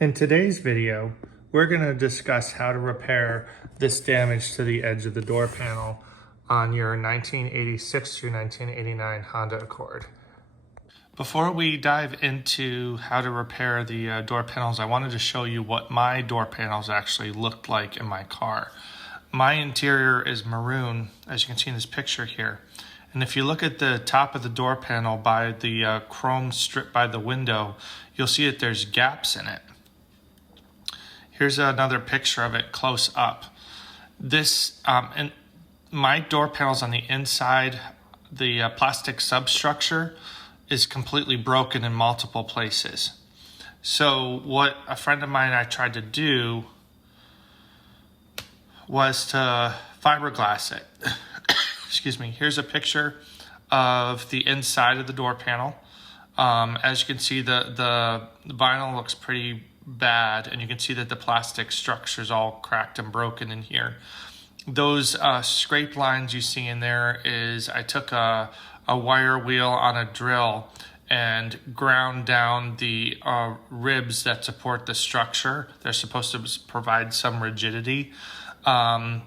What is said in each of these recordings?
In today's video, we're going to discuss how to repair this damage to the edge of the door panel on your 1986 through 1989 Honda Accord. Before we dive into how to repair the door panels, I wanted to show you what my door panels actually looked like in my car. My interior is maroon, as you can see in this picture here. And if you look at the top of the door panel by the chrome strip by the window, you'll see that there's gaps in it. Here's another picture of it close up. This and my door panels on the inside, the plastic substructure is completely broken in multiple places. So what a friend of mine and I tried to do was to fiberglass it. Excuse me. Here's a picture of the inside of the door panel. As you can see, the vinyl looks pretty bad, and you can see that the plastic structure is all cracked and broken in here. Those scrape lines you see in there is I took a wire wheel on a drill and ground down the ribs that support the structure. They're supposed to provide some rigidity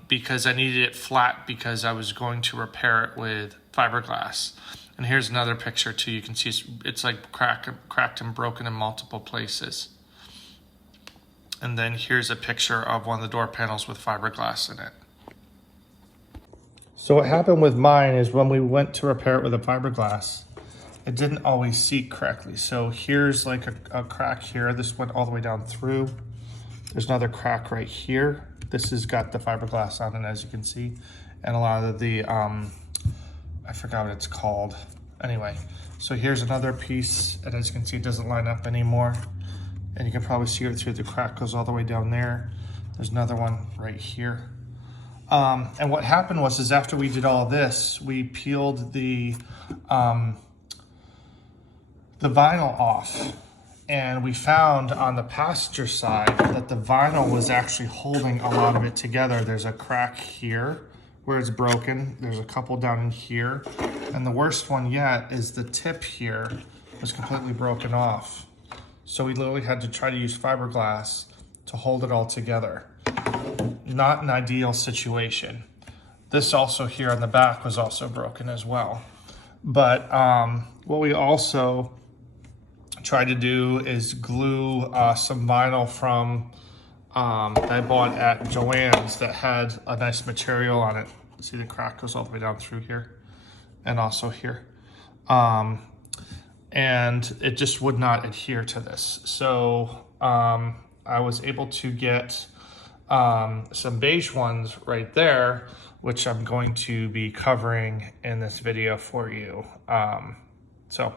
because I needed it flat because I was going to repair it with fiberglass. And here's another picture too. You can see it's like cracked and broken in multiple places. And then here's a picture of one of the door panels with fiberglass in it. So what happened with mine is when we went to repair it with a fiberglass, it didn't always seat correctly. So here's like a crack here. This went all the way down through. There's another crack right here. This has got the fiberglass on it, as you can see. And a lot of the, I forgot what it's called. Anyway, so here's another piece. And as you can see, it doesn't line up anymore. And you can probably see it through the crack goes all the way down there. There's another one right here. And what happened was after we did all this, we peeled the vinyl off. And we found on the passenger side that the vinyl was actually holding a lot of it together. There's a crack here where it's broken. There's a couple down in here. And the worst one yet is the tip here was completely broken off. So we literally had to try to use fiberglass to hold it all together. Not an ideal situation. This also here on the back was also broken as well. But what we also tried to do is glue some vinyl from that I bought at Joann's that had a nice material on it. See the crack goes all the way down through here and also here. And it just would not adhere to this. So I was able to get some beige ones right there, which I'm going to be covering in this video for you. So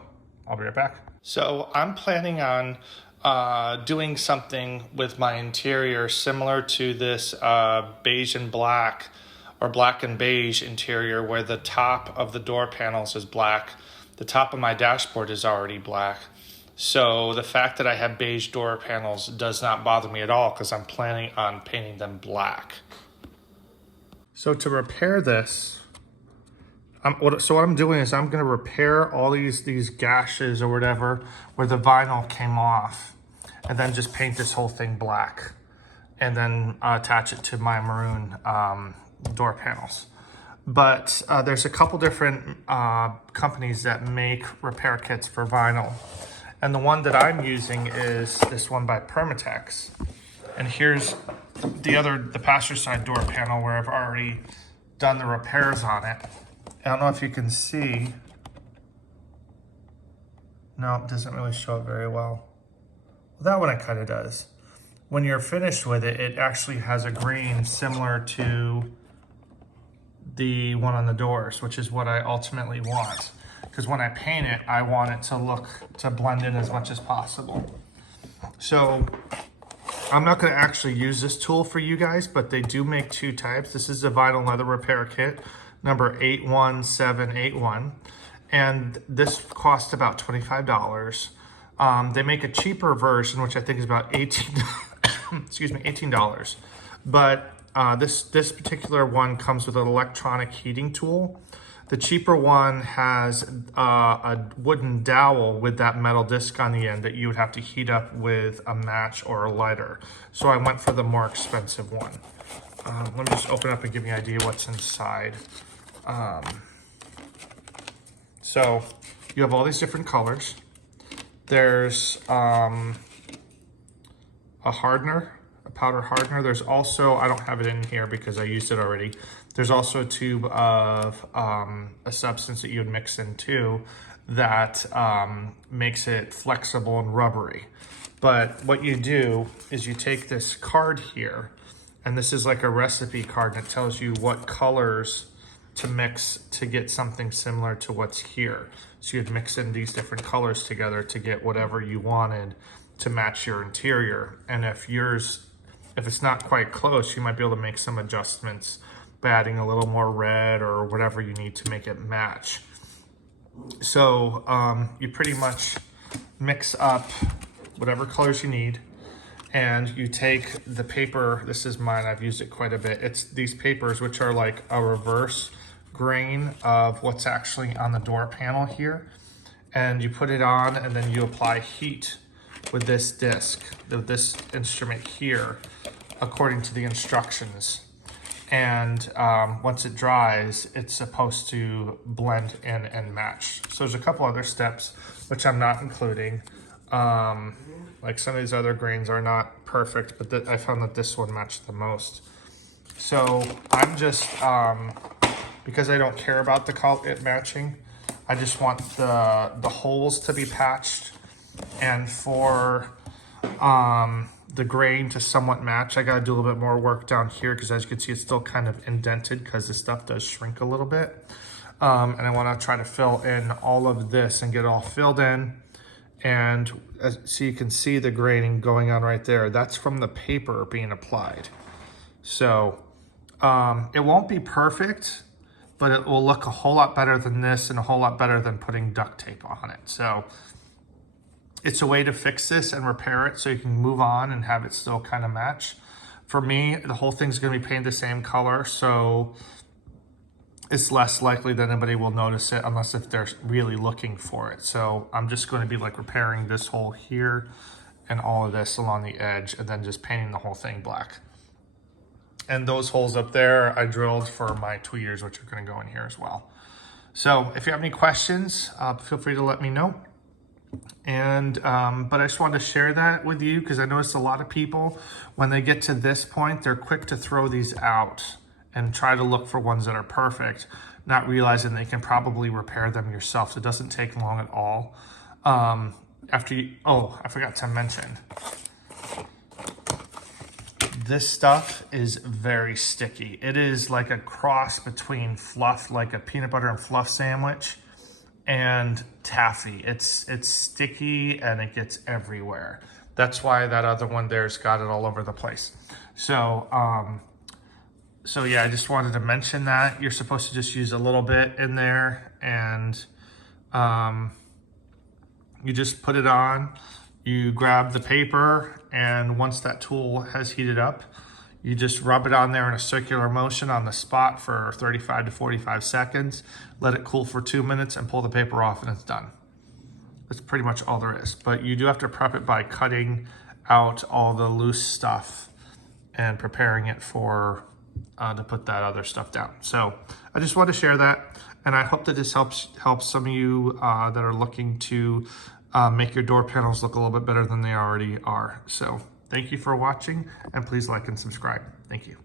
I'll be right back. So I'm planning on doing something with my interior similar to this beige and black or black and beige interior where the top of the door panels is black. The top of my dashboard is already black. So the fact that I have beige door panels does not bother me at all because I'm planning on painting them black. So to repair this, what I'm doing is I'm going to repair all these gashes or whatever where the vinyl came off and then just paint this whole thing black and then attach it to my maroon door panels. But there's a couple different companies that make repair kits for vinyl. And the one that I'm using is this one by Permatex. And here's the passenger side door panel where I've already done the repairs on it. I don't know if you can see. No, it doesn't really show it very well. Well, that one it kind of does. When you're finished with it, it actually has a green similar to the one on the doors, which is what I ultimately want. Because when I paint it, I want it to blend in as much as possible. So I'm not going to actually use this tool for you guys, but they do make two types. This is a vinyl leather repair kit, number 81781. And this costs about $25. They make a cheaper version, which I think is about $18. But this particular one comes with an electronic heating tool The cheaper one has a wooden dowel with that metal disc on the end that you would have to heat up with a match or a lighter. So I went for the more expensive one. Let me just open up and give you an idea what's inside. So you have all these different colors. There's a hardener, a powder hardener. There's also, I don't have it in here because I used it already. There's also a tube of a substance that you would mix in too that makes it flexible and rubbery. But what you do is you take this card here, and this is like a recipe card, and it tells you what colors to mix to get something similar to what's here. So you'd mix in these different colors together to get whatever you wanted to match your interior. And if it's not quite close, you might be able to make some adjustments by adding a little more red or whatever you need to make it match. So you pretty much mix up whatever colors you need, and you take the paper. This is mine, I've used it quite a bit. It's these papers, which are like a reverse grain of what's actually on the door panel here. And you put it on, and then you apply heat with this disc, this instrument here, according to the instructions. And once it dries, it's supposed to blend in and match. So there's a couple other steps, which I'm not including. Like some of these other grains are not perfect, but I found that this one matched the most. So I'm just, because I don't care about it matching, I just want the holes to be patched, and for the grain to somewhat match, I gotta do a little bit more work down here, because as you can see, it's still kind of indented because this stuff does shrink a little bit. And I wanna try to fill in all of this and get it all filled in. And so you can see the graining going on right there. That's from the paper being applied. So it won't be perfect, but it will look a whole lot better than this and a whole lot better than putting duct tape on it. So it's a way to fix this and repair it so you can move on and have it still kind of match. For me, the whole thing's gonna be painted the same color, so it's less likely that anybody will notice it unless if they're really looking for it. So I'm just gonna be like repairing this hole here and all of this along the edge, and then just painting the whole thing black. And those holes up there, I drilled for my tweeters, which are gonna go in here as well. So if you have any questions, feel free to let me know. And but I just wanted to share that with you, because I noticed a lot of people, when they get to this point, they're quick to throw these out and try to look for ones that are perfect, not realizing they can probably repair them yourself. So it doesn't take long at all. Oh, I forgot to mention, this stuff is very sticky. It is like a cross between fluff, like a peanut butter and fluff sandwich, and taffy. It's sticky and it gets everywhere. That's why that other one there's got it all over the place. So so yeah, I just wanted to mention that. You're supposed to just use a little bit in there, and you just put it on. You grab the paper, and once that tool has heated up, you just rub it on there in a circular motion on the spot for 35 to 45 seconds, let it cool for 2 minutes, and pull the paper off, and it's done. That's pretty much all there is. But you do have to prep it by cutting out all the loose stuff and preparing it for to put that other stuff down. So I just want to share that, and I hope that this helps some of you that are looking to make your door panels look a little bit better than they already are. So thank you for watching, and please like and subscribe. Thank you.